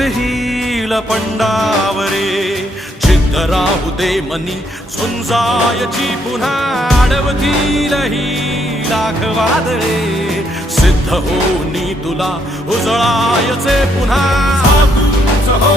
hill पंडावरे जिद्द राहू दे मनी झुंजायची पुन्हा अडवतील ही लाख वादळे सिद्ध होनी तुला उजळायचे पुन्हा हो